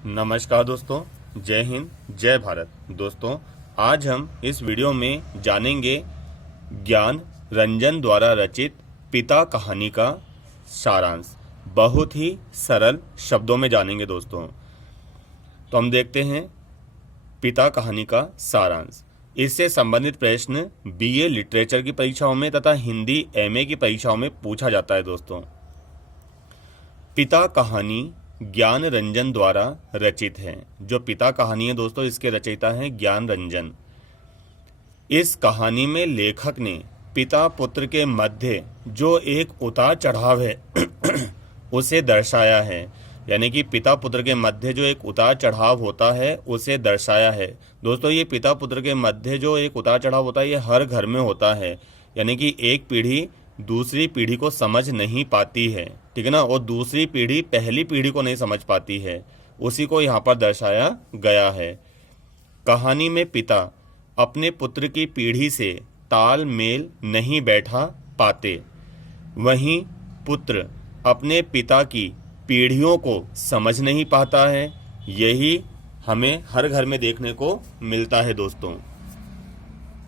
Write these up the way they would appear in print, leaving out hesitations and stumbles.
नमस्कार दोस्तों, जय हिंद, जय भारत। दोस्तों, आज हम इस वीडियो में जानेंगे ज्ञान रंजन द्वारा रचित पिता कहानी का सारांश। बहुत ही सरल शब्दों में जानेंगे दोस्तों। तो हम देखते हैं पिता कहानी का सारांश। इससे संबंधित प्रश्न बीए लिटरेचर की परीक्षाओं में तथा हिंदी एमए की परीक्षाओं में पूछा जाता है दोस्तों। पिता कहानी ज्ञान रंजन द्वारा रचित है। जो पिता कहानी है दोस्तों, इसके रचयिता हैं ज्ञान रंजन। इस कहानी में लेखक ने पिता पुत्र के मध्य जो एक उतार चढ़ाव है उसे दर्शाया है। यानी कि पिता पुत्र के मध्य जो एक उतार चढ़ाव होता है उसे दर्शाया है। दोस्तों, ये पिता पुत्र के मध्य जो एक उतार चढ़ाव होता है ये हर घर में होता है। यानी कि एक पीढ़ी दूसरी पीढ़ी को समझ नहीं पाती है, ठीक है ना, और दूसरी पीढ़ी पहली पीढ़ी को नहीं समझ पाती है। उसी को यहाँ पर दर्शाया गया है। कहानी में पिता अपने पुत्र की पीढ़ी से तालमेल नहीं बैठा पाते, वहीं पुत्र अपने पिता की पीढ़ियों को समझ नहीं पाता है। यही हमें हर घर में देखने को मिलता है दोस्तों।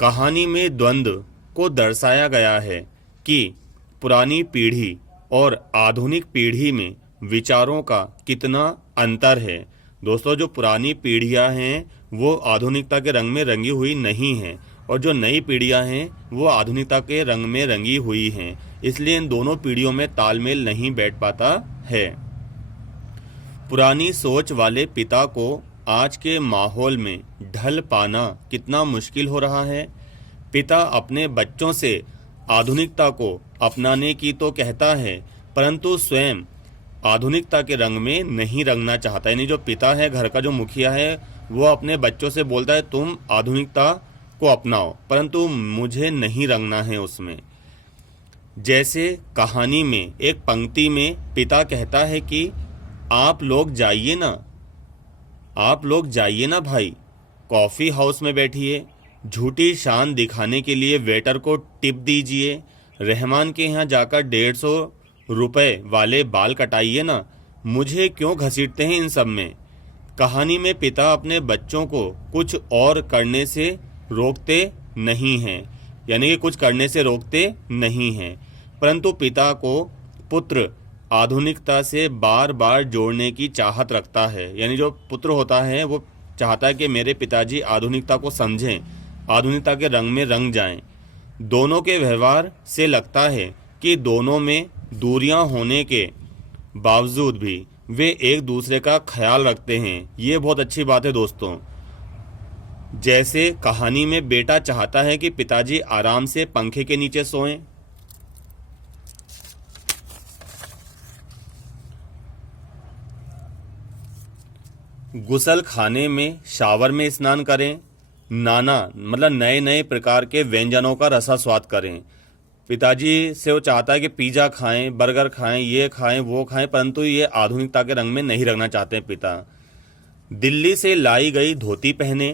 कहानी में द्वंद्व को दर्शाया गया है कि पुरानी पीढ़ी और आधुनिक पीढ़ी में विचारों का कितना अंतर है। दोस्तों, जो पुरानी पीढ़ियां हैं वो आधुनिकता के रंग में रंगी हुई नहीं हैं, और जो नई पीढ़ियां हैं वो आधुनिकता के रंग में रंगी हुई हैं। इसलिए इन दोनों पीढ़ियों में तालमेल नहीं बैठ पाता है। पुरानी सोच वाले पिता को आज के माहौल में ढल पाना कितना मुश्किल हो रहा है। पिता अपने बच्चों से आधुनिकता को अपनाने की तो कहता है, परंतु स्वयं आधुनिकता के रंग में नहीं रंगना चाहता। यानी जो पिता है, घर का जो मुखिया है, वो अपने बच्चों से बोलता है तुम आधुनिकता को अपनाओ, परंतु मुझे नहीं रंगना है उसमें। जैसे कहानी में एक पंक्ति में पिता कहता है कि आप लोग जाइए ना भाई, कॉफ़ी हाउस में बैठिए, झूठी शान दिखाने के लिए वेटर को टिप दीजिए, रहमान के यहाँ जाकर 150 रुपए वाले बाल कटाइए ना, मुझे क्यों घसीटते हैं इन सब में। कहानी में पिता अपने बच्चों को कुछ और करने से रोकते नहीं हैं, यानी कि कुछ करने से रोकते नहीं हैं, परंतु पिता को पुत्र आधुनिकता से बार बार जोड़ने की चाहत रखता है। यानी जो पुत्र होता है वो चाहता है कि मेरे पिताजी आधुनिकता को समझें, आधुनिकता के रंग में रंग जाएं। दोनों के व्यवहार से लगता है कि दोनों में दूरियां होने के बावजूद भी वे एक दूसरे का ख्याल रखते हैं। ये बहुत अच्छी बात है दोस्तों। जैसे कहानी में बेटा चाहता है कि पिताजी आराम से पंखे के नीचे सोएं, गुसल खाने में शावर में स्नान करें, नाना मतलब नए नए प्रकार के व्यंजनों का रसा स्वाद करें। पिताजी से वो चाहता है कि पिज़्ज़ा खाएं, बर्गर खाएं, ये खाएं, वो खाएं, परंतु ये आधुनिकता के रंग में नहीं रखना चाहते हैं पिता। दिल्ली से लाई गई धोती पहने,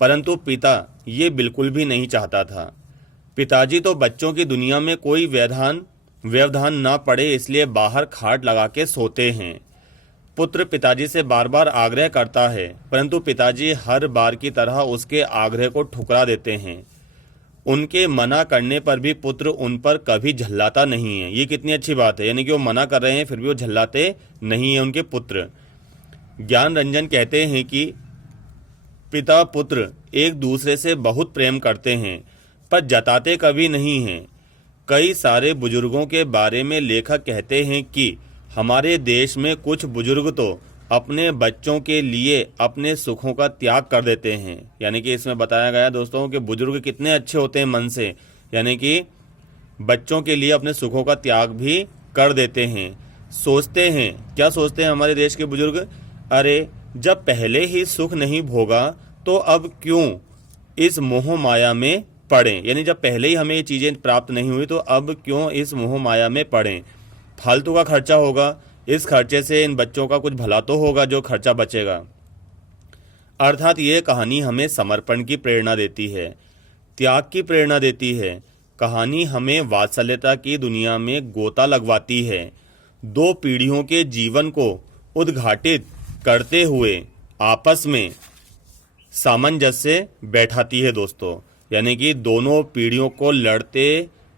परंतु पिता ये बिल्कुल भी नहीं चाहता था। पिताजी तो बच्चों की दुनिया में कोई व्यवधान ना पड़े इसलिए बाहर खाट लगा के सोते हैं। पुत्र पिताजी से बार बार आग्रह करता है, परंतु पिताजी हर बार की तरह उसके आग्रह को ठुकरा देते हैं। उनके मना करने पर भी पुत्र उन पर कभी झल्लाता नहीं है। ये कितनी अच्छी बात है, यानी कि वो मना कर रहे हैं फिर भी वो झल्लाते नहीं है उनके पुत्र। ज्ञान रंजन कहते हैं कि पिता पुत्र एक दूसरे से बहुत प्रेम करते हैं पर जताते कभी नहीं हैं। कई सारे बुजुर्गों के बारे में लेखक कहते हैं कि हमारे देश में कुछ बुजुर्ग तो अपने बच्चों के लिए अपने सुखों का त्याग कर देते हैं। यानी कि इसमें बताया गया दोस्तों कि बुजुर्ग कितने अच्छे होते हैं मन से, यानी कि बच्चों के लिए अपने सुखों का त्याग भी कर देते हैं। सोचते हैं, क्या सोचते हैं हमारे देश के बुजुर्ग, अरे जब पहले ही सुख नहीं भोगा तो अब क्यों इस मोह माया में पड़ें। यानी जब पहले ही हमें ये चीज़ें प्राप्त नहीं हुई तो अब क्यों इस मोह माया में पड़ें। फालतू का खर्चा होगा, इस खर्चे से इन बच्चों का कुछ भला तो होगा जो खर्चा बचेगा। अर्थात ये कहानी हमें समर्पण की प्रेरणा देती है, त्याग की प्रेरणा देती है। कहानी हमें वात्सल्यता की दुनिया में गोता लगवाती है। दो पीढ़ियों के जीवन को उद्घाटित करते हुए आपस में सामंजस्य बैठाती है दोस्तों। यानी कि दोनों पीढ़ियों को लड़ते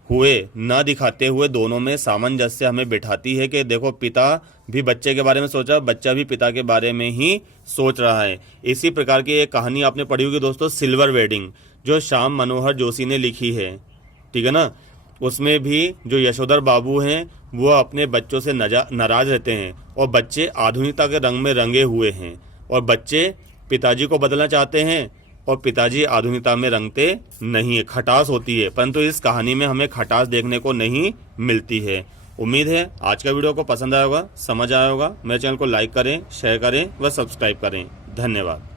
हुए न दिखाते हुए दोनों में सामंजस्य हमें बैठाती है कि देखो पिता भी बच्चे के बारे में सोचा, बच्चा भी पिता के बारे में ही सोच रहा है। इसी प्रकार की एक कहानी आपने पढ़ी होगी दोस्तों, सिल्वर वेडिंग, जो श्याम मनोहर जोशी ने लिखी है, ठीक है ना। उसमें भी जो यशोधर बाबू हैं वो अपने बच्चों से नाराज रहते हैं और बच्चे आधुनिकता के रंग में रंगे हुए हैं और बच्चे पिताजी को बदलना चाहते हैं और पिताजी आधुनिकता में रंगते नहीं है। खटास होती है, परंतु इस कहानी में हमें खटास देखने को नहीं मिलती है। उम्मीद है आज का वीडियो को पसंद आया होगा, समझ आया होगा। मेरे चैनल को लाइक करें, शेयर करें व सब्सक्राइब करें। धन्यवाद।